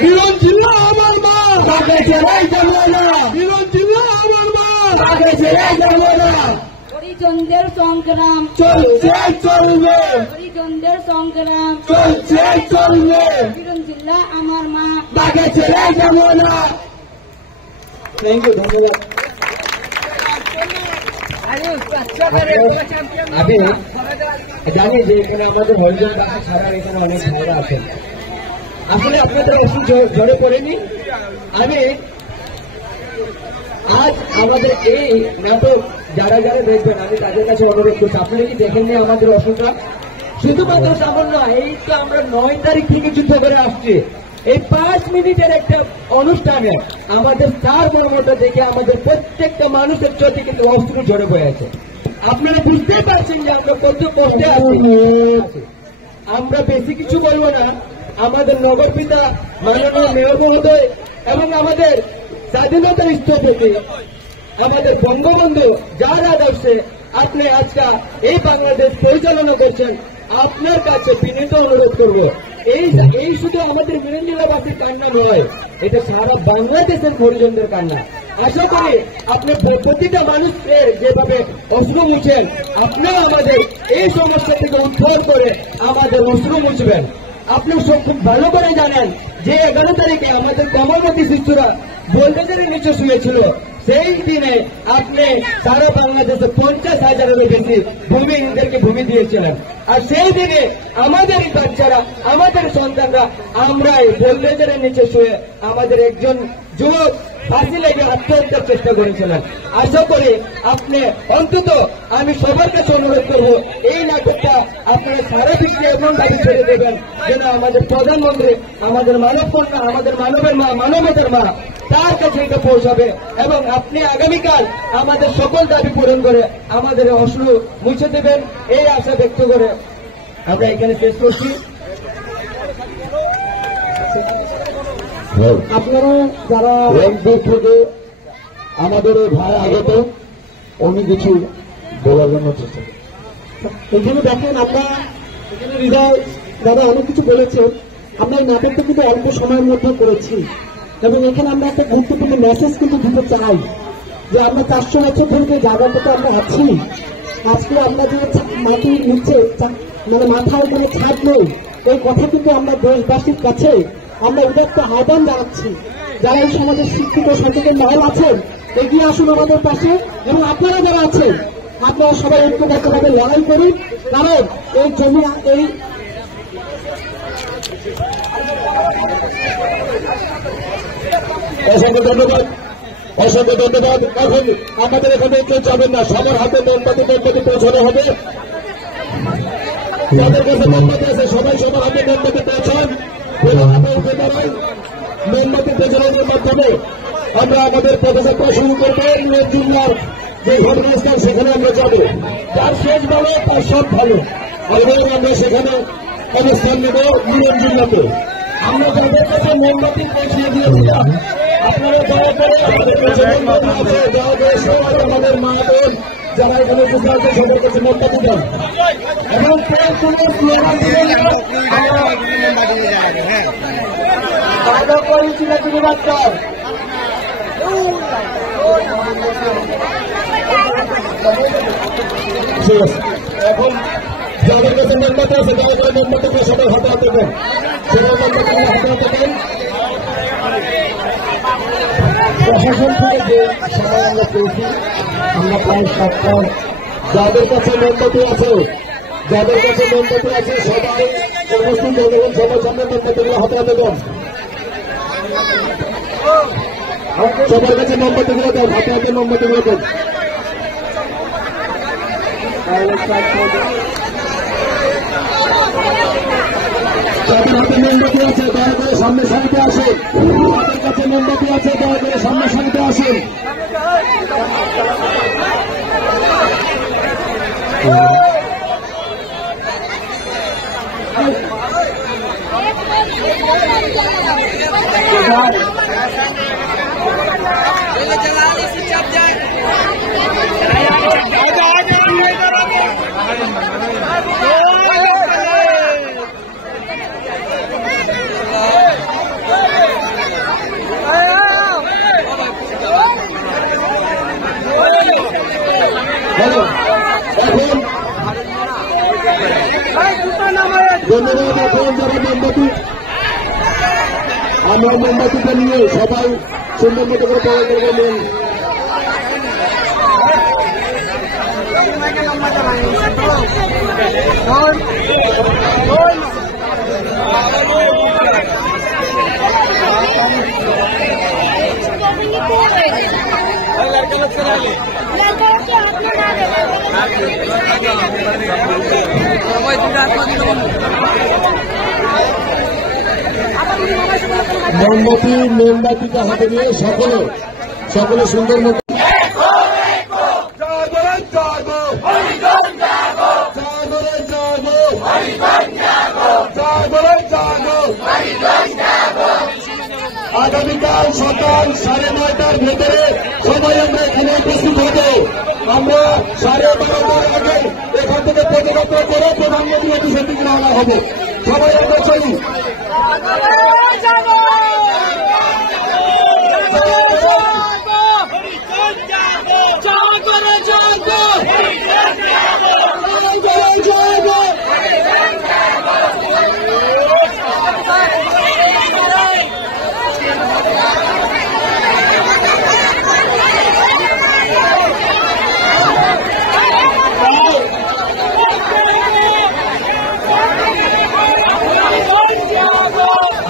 মিলন জিল্লা আমার মা, তাকে ছেড়ে যাবো না। মিলন জিল্লা আমার মা, তাকে ছেড়ে যাবো না। হরিজনদের সংগ্রাম চলছে চলবে, হরিজনদের সংগ্রাম চলছে চলবে। মিলন জিল্লা আমার মা, তাকে ছেড়ে যাবো না। থ্যাংক ইউ, ধন্যবাদ। আমি জানি যে এখানে আমাদের হরিজন দাস ছাড়া এখানে অনেক ভাইরা আছেন। আসলে আপনাদের বেশি ঝরে পড়েনি। আমি আজ আমাদের এই নাটক যারা যারা দেখবেন, আমি তাদের কাছে অনুরোধ করছি, আপনারা কি দেখেননি আমাদের অসুখটা? শুধুমাত্র সামান্য এই তো আমরা 9 তারিখ থেকে যুদ্ধ করে আসছি। এই 5 মিনিটের একটা অনুষ্ঠানে আমাদের তার মর্মটা দেখে আমাদের প্রত্যেকটা মানুষের চোখে কিন্তু অস্ত্র ঝরে পড়েছে। আপনারা বুঝতে পারছেন যে আমরা কত কষ্টে আছি। আমরা বেশি কিছু বলবো না। আমাদের নগর পিতা মাননীয় মেয়র মহোদয় এবং আমাদের স্বাধীনতার স্থপতি আমাদের বঙ্গবন্ধু যার আদর্শে আপনি আজকে এই বাংলাদেশ পরিচালনা করছেন, আপনার কাছে বিনীত অনুরোধ করব, এই শুধু আমাদের মিলন জেলাবাসীর কান্না নয়, এটা সারা বাংলাদেশের হরিজনদের কান্না। আশা করি আপনি প্রতিটা মানুষের যেভাবে অশ্রু মুছেন, আপনিও আমাদের এই সমস্যা থেকে উদ্ধার করে আমাদের অশ্রু মুছবেন। আপনি সব খুব ভালো করে জানেন যে 11 তারিখে আমাদের কমলমতি শিশুরা ভোল্টেজের নিচে শুয়েছিল। সেই দিনে আপনি সারা বাংলাদেশে 50,000-এরও বেশি ভূমিহীনদেরকে ভূমি দিয়েছিলেন। আর সেই দিনে আমাদের বাচ্চারা, আমাদের সন্তানরা, আমরা এই ভোল্টেজের নিচে শুয়ে আমাদের একজন যুবক ফাঁসি লেগে আত্মহত্যার চেষ্টা করেছিলেন। আশা করি আপনি অন্তত, আমি সবার কাছে অনুরোধ করব, এই নাটকটা আপনারা সারা বিশ্বে এমন ভাবে ছেড়ে দেবেন যেন আমাদের প্রধানমন্ত্রী, আমাদের মানব কন্যা, আমাদের মানবের মা, মানবতার মা, তার কাছে এটা পৌঁছাবে। এবং আপনি আগামীকাল আমাদের সকল দাবি পূরণ করে আমাদের অশ্রু মুছে দেবেন, এই আশা ব্যক্ত করে আমরা এখানে শেষ করছি। আপনারা যারা দিক থেকে আমাদের এই ভাই আগত, উনি কিছু বলার জন্য চেষ্টা করেন। এখানে দেখেন, আমরা এখানে হৃদয় দাদা অনেক কিছু বলেছেন। আমরা এই নাটকটা কিন্তু অল্প সময়ের মধ্যে করেছি এবং এখানে আমরা একটা গুরুত্বপূর্ণ মেসেজ কিন্তু দিতে চাই যে আমরা 400 বছর ধরে যে জায়গাটাতে আমরা আছি, আজকে আমরা যে মাটির নিচে মানে মাথায় মানে ছাদ নেই, এই কথা কিন্তু আমরা দেশবাসীর কাছে আমরা উদাত্ত আহ্বান জানাচ্ছি। যারা এই সমাজের শিক্ষিত সচেতন মহল আছেন, এগিয়ে আসুন আমাদের পাশে, এবং আপনারা যারা আছেন আপনারা সবাই ঐক্যবদ্ধভাবে লড়াই করুন। কারণ এই জমি, এই অসংখ্য ধন্যবাদ, অসংখ্য ধন্যবাদ। এখন আমাদের এখানে কেউ যাবেন না, সবার হাতে মোমবাতি পৌঁছানো হবে। যাদের কাছে মোমবাতি আছে সবাই সবার হাতে মোমবাতি পৌঁছান, উঠে দাঁড়ান। মোমবাতি পৌঁছানোর মাধ্যমে আমরা আমাদের পদযাত্রা শুরু করবো। মিলন জিল্লার যে ঘটনাস্থল সেখানে আমরা যাবো। যার শেষ ভালো তার সব ভালো, এবং আমরা সেখানে অবস্থান নেব মিলন জিল্লাতে। আমরা যাদের কাছে মোমবাতি পৌঁছিয়ে দিয়েছিলাম, আপনারা দয়া করে আমাদের কাছে মোমবাতি আছে, দয়া করে সবাই আমাদের মা বোন যারা এখানে বসে আছে সবার কাছে মোমবাতি দেন, এবং কেউ কোনো স্লোগান দিবেন না। এখন যাদের কাছে মোমবাতি আছে দয়া করে মোমবাতিকে সবাই হাতে হাতে দেন, সবাই মোমবাতি হাতে হাতে দেন। প্রশাসন থেকে যে সবাই আমরা পেয়েছি, আমরা প্রায় 7টা। যাদের কাছে মোমবাতি আছে, যাদের কাছে মোমবাতি আছে সবাই উপস্থিত হয়ে দেখুন, সবার সামনে মোমবাতিগুলো হাতে হাতে দেন। সবার কাছে মোমবাতিগুলো দেন, হাতে হাতে মোমবাতিগুলো দেন। যাদের হাতে মোমবাতি আছে দয়া করে সামনে সারিতে আসেন, যাদের কাছে মোমবাতি আছে দয়া করে সামনে সারিতে আসেন। আমরা মোমবাতিটা নিয়ে সবাই সুন্দর মতো করে পালন করবেন। মোমবাতিটা হাতে নিয়ে সকলে সুন্দর মতো আগামীকাল সকাল 9:30টার ভেতরে সবাই আমরা এখানে উপস্থিত হব। আমরা 12:30টার আগে এখান থেকে পদযাত্রা করে প্রধানমন্ত্রী অফিসের দিকে রওনা হব। সবাই আমরা চলি।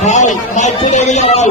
ভাই মাইক চলে গেল ভাই।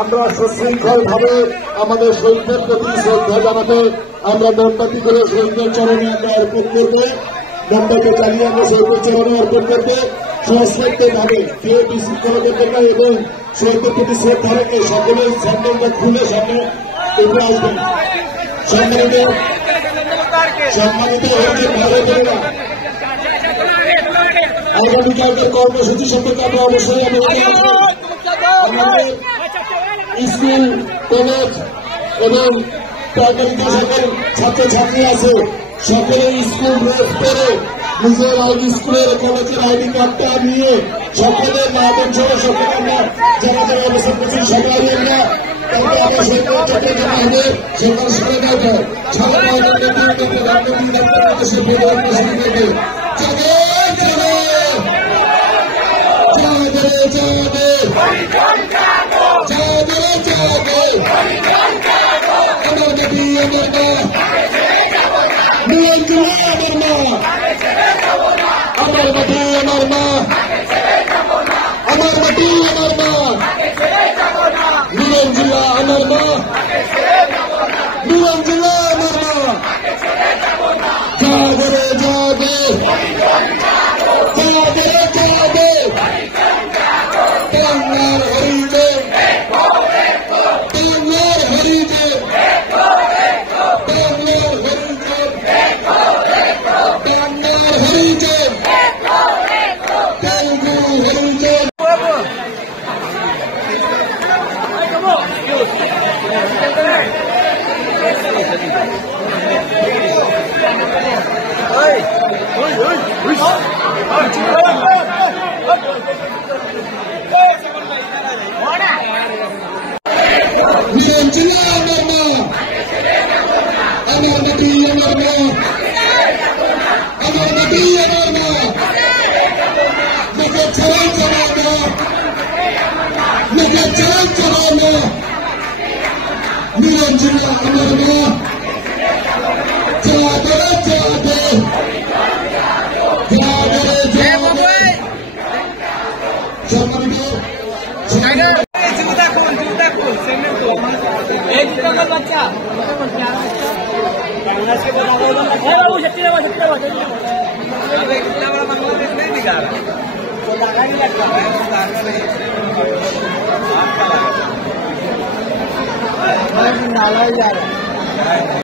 আমরা সুশৃঙ্খল ভাবে আমাদের শহীদদের প্রতি শ্রদ্ধা জানাতে আমরা মোমবাতি করে শহীদদের চরণে আমরা অর্পণ করব। মোমবাতি চালিয়ে আমরা শহীদদের চরণে অর্পণ করব। সংস্কৃত ভাবে কেউ বিশৃঙ্খলা করবে না এবং শহীদদের প্রতি শ্রদ্ধা রেখে সকলে সম্মানটা খুলে সামনে এগিয়ে আসবেন। সম্মানিত ভারতীয়রা আগামীকালকের কর্মসূচি সম্পর্কে আমরা অবশ্যই আমাদের স্কুল কলেজ এবং প্রাইমারি যে সকল ছাত্রছাত্রী আছে সকলে স্কুল ড্রেস পরে নিজের স্কুলের কলেজের আইডি কার্ডটা নিয়ে সকলে না বলছে সকলে আমরা যারা যারা অবস্থান করছি সবাই আমরা আমরা সেই পর্যায়ে জানা হবে সকাল 9:30 সাড়ে 9:30 जागे जागे अमर नबी अमर मां निरंजला अमर मां अमर नबी अमर मां अमर नबी अमर मां निरंजला अमर मां निरंजला अमर मां जागे जागे जागे जागे Tangar Haride Tangar Haride Tangar Haride निरंजला अमर मां अमर नबी अमर मां अमर नबी अमर मां नगर चला चलाना नगर चला चलाना निरंजला अमर मां जागे जागे जागे जागे बच्चा